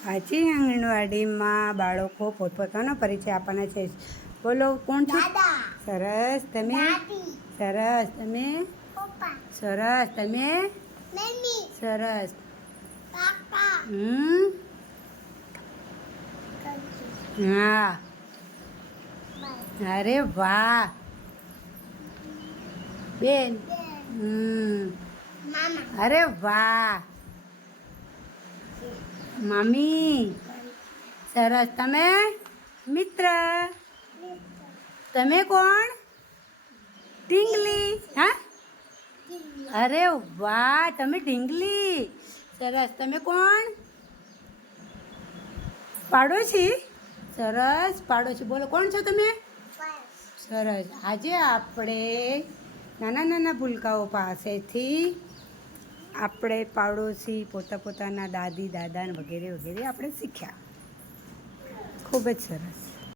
આજે આંગણવાડીમાં બાળકો પોતપોતાનો પરિચય આપવાના છે. બોલો કોણ છે? સરસ. તમે? સરસ. તમે? સરસ. તમે? સરસ. હા. અરે વાહ બેન. અરે વાહ મમ્મી. સરસ. તમે? મિત્ર. તમે કોણ? ઢીંગલી. હા. અરે વાહ તમે ઢીંગલી. સરસ. તમે કોણ? પાડોશી. સરસ. પાડોશી. બોલો કોણ છો તમે? સરસ. આજે આપણે નાના નાના ભૂલકાઓ પાસેથી આપણે પાડોશી પોતાના દાદી દાદા વગેરે વગેરે આપણે શીખ્યા. ખૂબ જ સરસ.